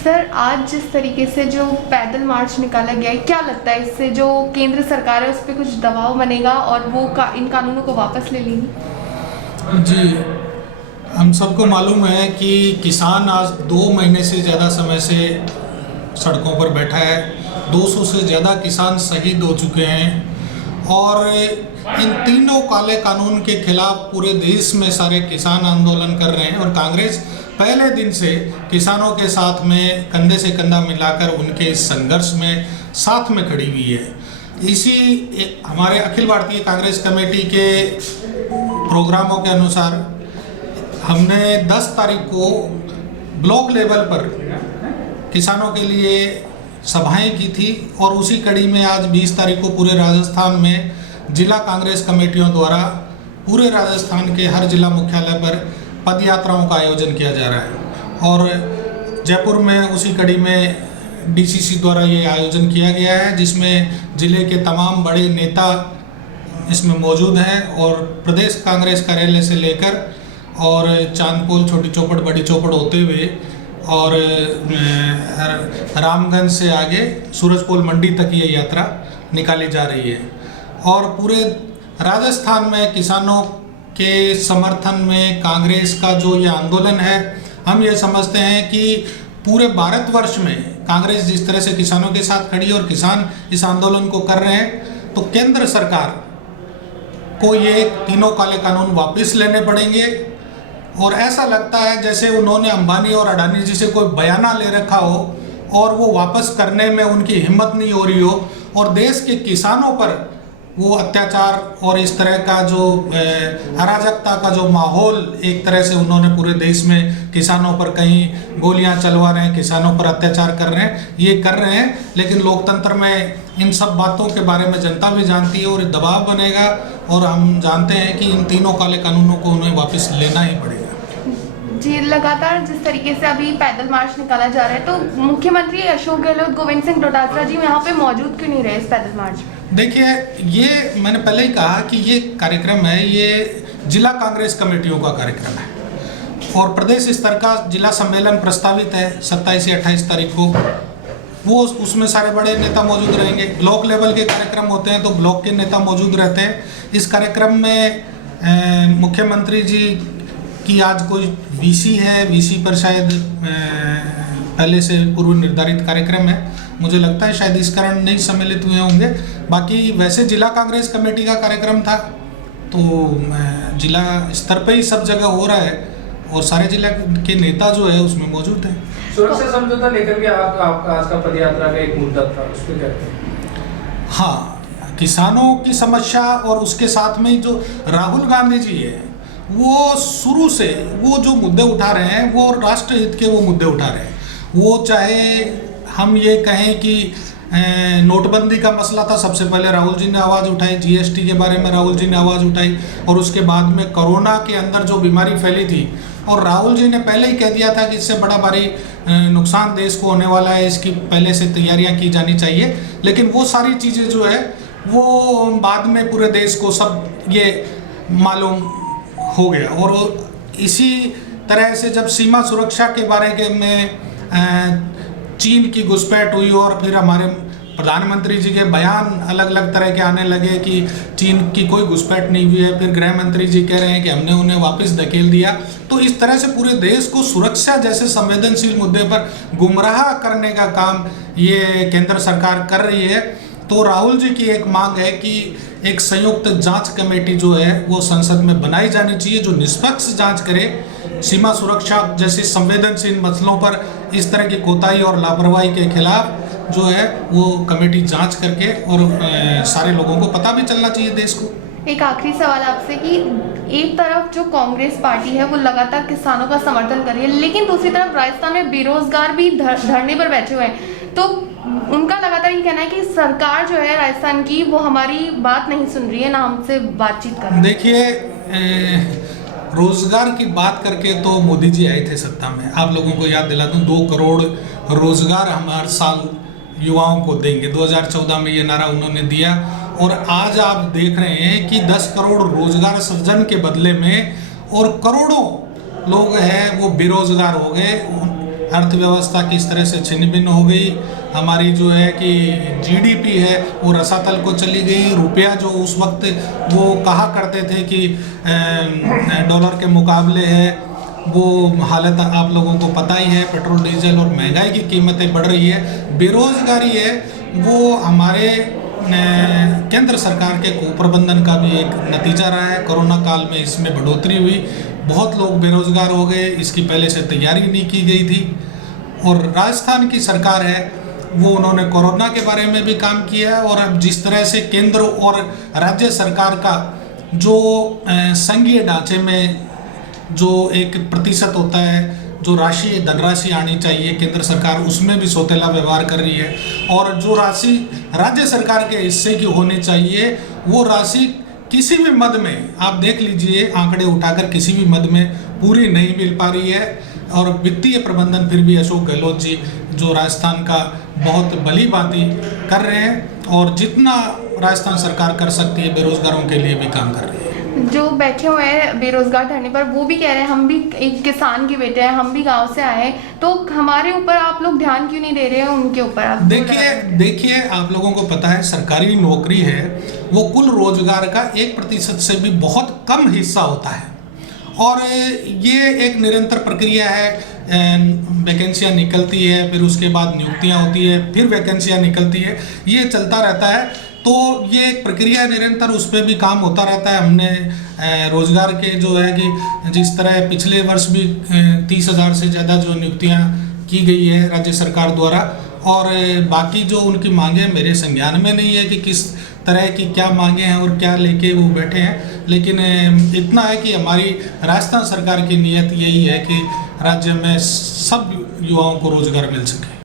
Sir, आज जिस तरीके से जो पैदल मार्च निकाला गया है, क्या लगता है इससे जो केंद्र सरकार है उस पर कुछ दबाव बनेगा और वो इन कानूनों को वापस ले लेंगी? जी, हम सबको मालूम है कि किसान आज 2 महीने से ज़्यादा समय से सड़कों पर बैठा है। 200 से ज़्यादा किसान शहीद हो चुके हैं और इन तीनों काले कानून के खिलाफ पूरे देश में सारे किसान आंदोलन कर रहे हैं और कांग्रेस पहले दिन से किसानों के साथ में कंधे से कंधा मिलाकर उनके इस संघर्ष में साथ में खड़ी हुई है। इसी हमारे अखिल भारतीय कांग्रेस कमेटी के प्रोग्रामों के अनुसार हमने 10 तारीख को ब्लॉक लेवल पर किसानों के लिए सभाएं की थी और उसी कड़ी में आज 20 तारीख को पूरे राजस्थान में जिला कांग्रेस कमेटियों द्वारा पूरे राजस्थान के हर जिला मुख्यालय पर पद यात्राओं का आयोजन किया जा रहा है और जयपुर में उसी कड़ी में डीसीसी द्वारा ये आयोजन किया गया है, जिसमें जिले के तमाम बड़े नेता इसमें मौजूद हैं और प्रदेश कांग्रेस कार्यालय से लेकर और चांदपोल, छोटी चौपड़, बड़ी चौपड़ होते हुए और रामगंज से आगे सूरजपोल मंडी तक ये यात्रा निकाली जा रही है। और पूरे राजस्थान में किसानों के समर्थन में कांग्रेस का जो ये आंदोलन है, हम ये समझते हैं कि पूरे भारतवर्ष में कांग्रेस जिस तरह से किसानों के साथ खड़ी और किसान इस आंदोलन को कर रहे हैं, तो केंद्र सरकार को ये तीनों काले कानून वापस लेने पड़ेंगे। और ऐसा लगता है जैसे उन्होंने अंबानी और अडानी जी से कोई बयाना ले रखा हो और वो वापस करने में उनकी हिम्मत नहीं हो रही हो और देश के किसानों पर वो अत्याचार और इस तरह का जो अराजकता का जो माहौल एक तरह से उन्होंने पूरे देश में किसानों पर कहीं गोलियां चलवा रहे हैं, किसानों पर अत्याचार कर रहे हैं, ये कर रहे हैं। लेकिन लोकतंत्र में इन सब बातों के बारे में जनता भी जानती है और दबाव बनेगा और हम जानते हैं कि इन तीनों काले कानूनों को उन्हें वापस लेना ही पड़ेगा। जी, लगातार जिस तरीके से अभी पैदल मार्च निकाला जा रहा है, तो मुख्यमंत्री अशोक गहलोत, गोविंद सिंह डोटासरा जी यहाँ पे मौजूद क्यों नहीं रहे इस पैदल मार्च में? देखिए, ये मैंने पहले ही कहा कि ये कार्यक्रम है, ये जिला कांग्रेस कमेटियों का कार्यक्रम है और प्रदेश स्तर का जिला सम्मेलन प्रस्तावित है 27 से 28 तारीख को। वो उसमें सारे बड़े नेता मौजूद रहेंगे। ब्लॉक लेवल के कार्यक्रम होते हैं तो ब्लॉक के नेता मौजूद रहते हैं। इस कार्यक्रम में मुख्यमंत्री जी की आज कोई वीसी है, वीसी पर शायद पहले से पूर्व निर्धारित कार्यक्रम है, मुझे लगता है शायद इस कारण नहीं सम्मिलित हुए होंगे। बाकी वैसे जिला कांग्रेस कमेटी का कार्यक्रम था तो जिला स्तर पे ही सब जगह हो रहा है और सारे जिला के नेता जो है उसमें मौजूद हैं। सुरक्षा समझौता लेकर भी आपका आज का पदयात्रा का एक मुद्दा था, उस पर क्या कहते हैं? हाँ, किसानों की समस्या और उसके साथ में जो राहुल गांधी जी है वो शुरू से वो जो मुद्दे उठा रहे हैं वो राष्ट्रहित के वो मुद्दे उठा रहे हैं। वो चाहे हम ये कहें कि नोटबंदी का मसला था, सबसे पहले राहुल जी ने आवाज़ उठाई, जीएसटी के बारे में राहुल जी ने आवाज़ उठाई और उसके बाद में कोरोना के अंदर जो बीमारी फैली थी और राहुल जी ने पहले ही कह दिया था कि इससे बड़ा भारी नुकसान देश को होने वाला है, इसकी पहले से तैयारियां की जानी चाहिए। लेकिन वो सारी चीज़ें जो है वो बाद में पूरे देश को सब ये मालूम हो गया। और इसी तरह से जब सीमा सुरक्षा के बारे में चीन की घुसपैठ हुई और फिर हमारे प्रधानमंत्री जी के बयान अलग अलग तरह के आने लगे कि चीन की कोई घुसपैठ नहीं हुई है, फिर गृह मंत्री जी कह रहे हैं कि हमने उन्हें वापस धकेल दिया। तो इस तरह से पूरे देश को सुरक्षा जैसे संवेदनशील मुद्दे पर गुमराह करने का काम ये केंद्र सरकार कर रही है। तो राहुल जी की एक मांग है कि एक संयुक्त जांच कमेटी जो है वो संसद में बनाई जानी चाहिए जो निष्पक्ष जांच करे, सीमा सुरक्षा जैसे संवेदनशील मसलों पर इस तरह की कोताही और लापरवाही के खिलाफ जो है वो कमेटी जांच करके और सारे लोगों को पता भी चलना चाहिए देश को। एक आखिरी सवाल आपसे कि एक तरफ जो कांग्रेस पार्टी है वो लगातार किसानों का समर्थन कर रही है, लेकिन दूसरी तरफ राजस्थान में बेरोजगार भी धरने पर बैठे हुए हैं। तो उनका लगातार ये कहना है कि सरकार जो है राजस्थान की वो हमारी बात नहीं सुन रही है, ना हमसे बातचीत कर रही है। देखिए, रोजगार की बात करके तो मोदी जी आए थे सत्ता में। आप लोगों को याद दिला दूं, 2 करोड़ रोजगार हम हर साल युवाओं को देंगे। 2014 में ये नारा उन्होंने दिया और आज आप देख रहे हैं कि 10 करोड़ रोजगार सृजन के बदले में और करोड़ों लोग हैं वो बेरोजगार हो गए। अर्थव्यवस्था किस तरह से छिन्न भिन्न हो गई, हमारी जो है कि जीडीपी है वो रसातल को चली गई, रुपया जो उस वक्त वो कहा करते थे कि डॉलर के मुकाबले है, वो हालत आप लोगों को पता ही है। पेट्रोल डीजल और महंगाई की कीमतें बढ़ रही है, बेरोज़गारी है, वो हमारे केंद्र सरकार के कुप्रबंधन का भी एक नतीजा रहा है। कोरोना काल में इसमें बढ़ोतरी हुई, बहुत लोग बेरोज़गार हो गए, इसकी पहले से तैयारी नहीं की गई थी। और राजस्थान की सरकार है वो उन्होंने कोरोना के बारे में भी काम किया है, और अब जिस तरह से केंद्र और राज्य सरकार का जो संघीय ढांचे में जो एक प्रतिशत होता है, जो राशि धनराशि आनी चाहिए केंद्र सरकार उसमें भी सौतेला व्यवहार कर रही है, और जो राशि राज्य सरकार के हिस्से की होनी चाहिए वो राशि किसी भी मद में, आप देख लीजिए आंकड़े उठाकर, किसी भी मद में पूरी नहीं मिल पा रही है। और वित्तीय प्रबंधन फिर भी अशोक गहलोत जी जो राजस्थान का बहुत भली भांति कर रहे हैं, और जितना राजस्थान सरकार कर सकती है बेरोजगारों के लिए भी काम कर रही है। जो बैठे हुए हैं बेरोजगार धरने पर, वो भी कह रहे हैं हम भी एक किसान के बेटे हैं, हम भी गांव से आए हैं, तो हमारे ऊपर आप लोग ध्यान क्यों नहीं दे रहे हैं उनके ऊपर? आप देखिए आप लोगों को पता है सरकारी नौकरी है वो कुल रोजगार का 1% से भी बहुत कम हिस्सा होता है, और ये एक निरंतर प्रक्रिया है। वैकेंसियाँ निकलती है, फिर उसके बाद नियुक्तियाँ होती है, फिर वैकेंसियाँ निकलती है, ये चलता रहता है। तो ये एक प्रक्रिया निरंतर, उस पर भी काम होता रहता है। हमने रोजगार के जो है कि जिस तरह पिछले वर्ष भी 30,000 से ज़्यादा जो नियुक्तियाँ की गई है राज्य सरकार द्वारा, और बाकी जो उनकी मांगे मेरे संज्ञान में नहीं है कि किस तरह की क्या मांगे हैं और क्या लेके वो बैठे हैं, लेकिन इतना है कि हमारी राजस्थान सरकार की नीयत यही है कि राज्य में सब युवाओं को रोजगार मिल सके।